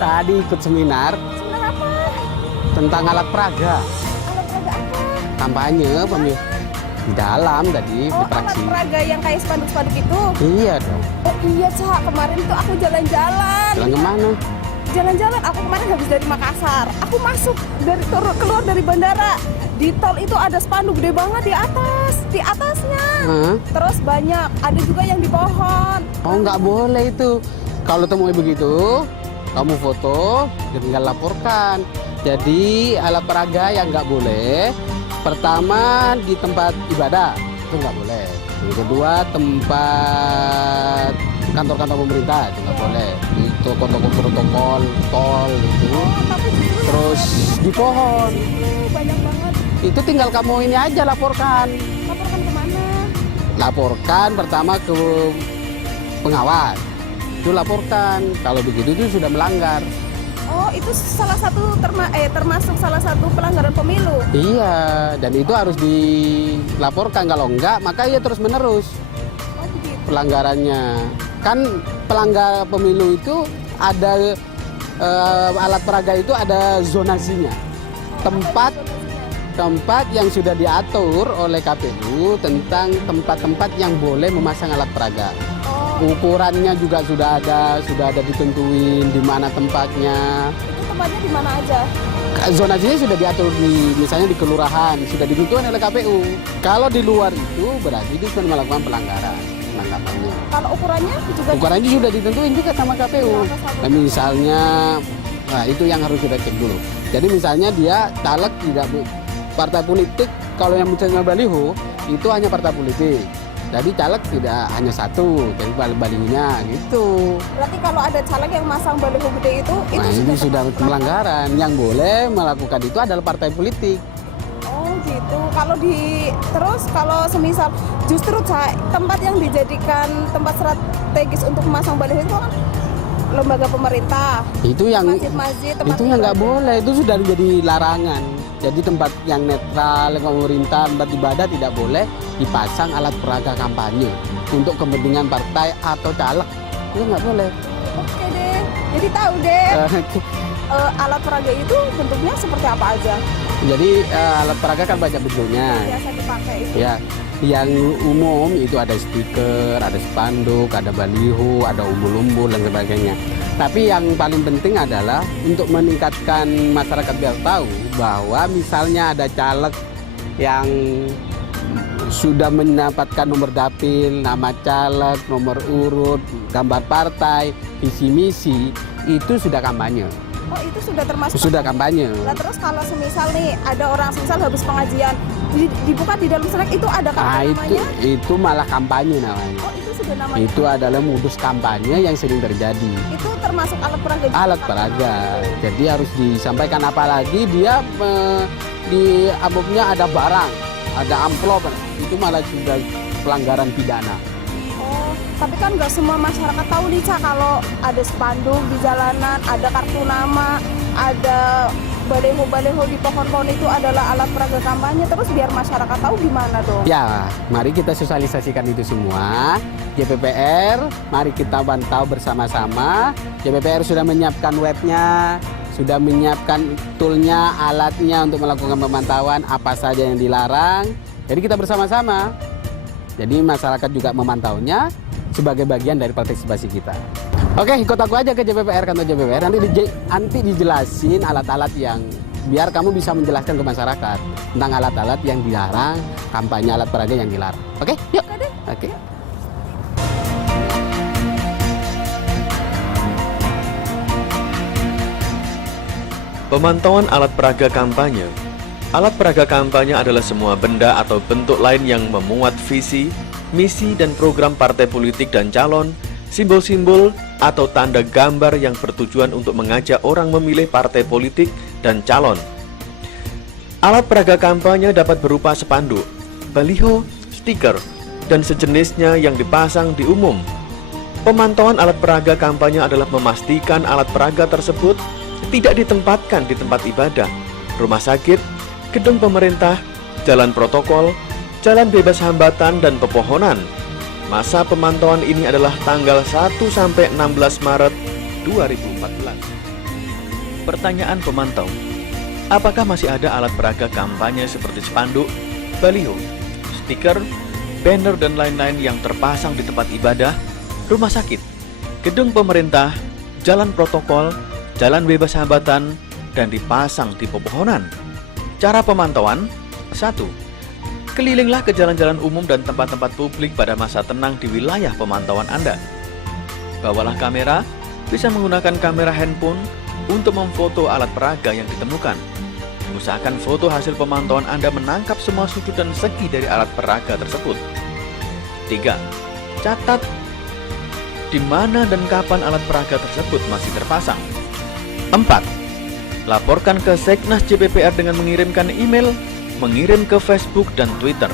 Tadi ikut seminar Seminar apa? tentang alat peraga. Alat peraga apa? Kampanye pemil di dalam tadi di Oh, alat praksi. peraga yang kayak spanduk-spanduk itu. Iya dong. Oh iya, Cak. Kemarin tuh aku jalan-jalan. Jalan kemana? Jalan-jalan. Aku kemarin habis dari Makassar. Aku masuk keluar dari bandara. Di tol itu ada spanduk gede banget di atasnya. Hah? Terus banyak, ada juga yang di pohon. Oh, nggak boleh itu. Kalau temui begitu, kamu foto dan tinggal laporkan. Jadi alat peraga yang nggak boleh, pertama di tempat ibadah itu nggak boleh. Yang kedua tempat kantor-kantor pemerintah itu nggak boleh. Di toko-toko protokol tol itu. Oh, tapi justru Terus di pohon banyak banget. itu tinggal kamu ini aja laporkan. Laporkan kemana? Laporkan pertama ke pengawas. Itu laporkan. Kalau begitu itu sudah melanggar. Oh, itu salah satu termasuk salah satu pelanggaran pemilu. Iya, dan itu harus dilaporkan. Kalau enggak, maka ya terus menerus Oh, begitu. pelanggarannya. Kan pelanggar pemilu itu ada alat peraga itu ada zonasinya. Tempat yang sudah diatur oleh KPU tentang tempat-tempat yang boleh memasang alat peraga. Oh, Ukurannya juga sudah ada ditentuin di mana tempatnya. itu tempatnya di mana aja? Zonasinya sudah diatur misalnya di kelurahan, sudah ditentukan oleh KPU. Kalau di luar itu berarti itu sudah melakukan pelanggaran penangkapannya. Kalau ukurannya juga Ukurannya sudah ditentuin juga sama KPU. Nah, misalnya, nah itu yang harus kita cek dulu. Jadi misalnya dia caleg tidak partai politik, kalau yang misalnya baliho itu hanya partai politik. Jadi caleg tidak hanya satu, jadi balihonya gitu. berarti kalau ada caleg yang masang baliho gede itu Nah ini sudah termasuk pelanggaran. Yang boleh melakukan itu adalah partai politik. Oh gitu. Terus kalau semisal justru tempat yang dijadikan tempat strategis untuk memasang baliho itu kan lembaga pemerintah, Itu yang masjid-masjid, tempat itu yang nggak ibadah. boleh, itu sudah menjadi larangan. Jadi tempat yang netral, pemerintah, tempat ibadah tidak boleh dipasang alat peraga kampanye untuk kepentingan partai atau caleg. Itu nggak boleh. Oke deh. Jadi tahu deh alat peraga itu bentuknya seperti apa aja Jadi alat peraga kan banyak bentuknya. biasa dipakai itu. Ya, yang umum itu ada stiker, ada spanduk, ada baliho, ada umbul-umbul dan sebagainya. Tapi yang paling penting adalah untuk meningkatkan masyarakat biar tahu bahwa misalnya ada caleg yang sudah mendapatkan nomor dapil, nama caleg, nomor urut, gambar partai, visi misi, itu sudah kampanye. Oh itu sudah termasuk. Sudah kampanye. Nah terus kalau semisal nih ada orang semisal habis pengajian dibuka di dalam selek itu ada Nah, namanya? itu malah kampanye namanya. Oh itu sudah namanya. Itu adalah modus kampanye yang sering terjadi. Itu termasuk alat peraga. juga, Alat kan? peraga. Jadi harus disampaikan, apalagi dia di amplopnya ada barang, ada amplop, itu malah sudah pelanggaran pidana. Oh, tapi kan nggak semua masyarakat tahu nih Cak, kalau ada spanduk di jalanan, ada kartu nama, ada baliho-baliho di pohon-pohon itu adalah alat peraga kampanye. Terus biar masyarakat tahu gimana dong? Ya, mari kita sosialisasikan itu semua. JPPR, mari kita pantau bersama-sama. JPPR sudah menyiapkan webnya, sudah menyiapkan toolnya, alatnya untuk melakukan pemantauan apa saja yang dilarang. Jadi kita bersama-sama. Jadi masyarakat juga memantaunya sebagai bagian dari partisipasi kita. Oke, ikut aku aja ke JPPR, kantor JPPR. Nanti dijelasin alat-alat yang biar kamu bisa menjelaskan ke masyarakat tentang alat-alat yang dilarang, kampanye alat peraga yang dilarang. Oke, yuk. Oke. Pemantauan alat peraga kampanye. Alat peraga kampanye adalah semua benda atau bentuk lain yang memuat visi, misi, dan program partai politik dan calon, simbol-simbol atau tanda gambar yang bertujuan untuk mengajak orang memilih partai politik dan calon. Alat peraga kampanye dapat berupa spanduk, baliho, stiker, dan sejenisnya yang dipasang di umum. Pemantauan alat peraga kampanye adalah memastikan alat peraga tersebut tidak ditempatkan di tempat ibadah, rumah sakit, gedung pemerintah, jalan protokol, jalan bebas hambatan, dan pepohonan. Masa pemantauan ini adalah tanggal 1 sampai 16 Maret 2014. Pertanyaan pemantau, apakah masih ada alat peraga kampanye seperti spanduk, baliho, stiker, banner, dan lain-lain yang terpasang di tempat ibadah, rumah sakit, gedung pemerintah, jalan protokol, jalan bebas hambatan, dan dipasang di pepohonan? Cara pemantauan: 1. Kelilinglah ke jalan-jalan umum dan tempat-tempat publik pada masa tenang di wilayah pemantauan Anda. Bawalah kamera, bisa menggunakan kamera handphone untuk memfoto alat peraga yang ditemukan. Usahakan foto hasil pemantauan Anda menangkap semua sudut dan segi dari alat peraga tersebut. 3. Catat di mana dan kapan alat peraga tersebut masih terpasang. 4. Laporkan ke Seknas JPPR dengan mengirimkan email, mengirim ke Facebook dan Twitter.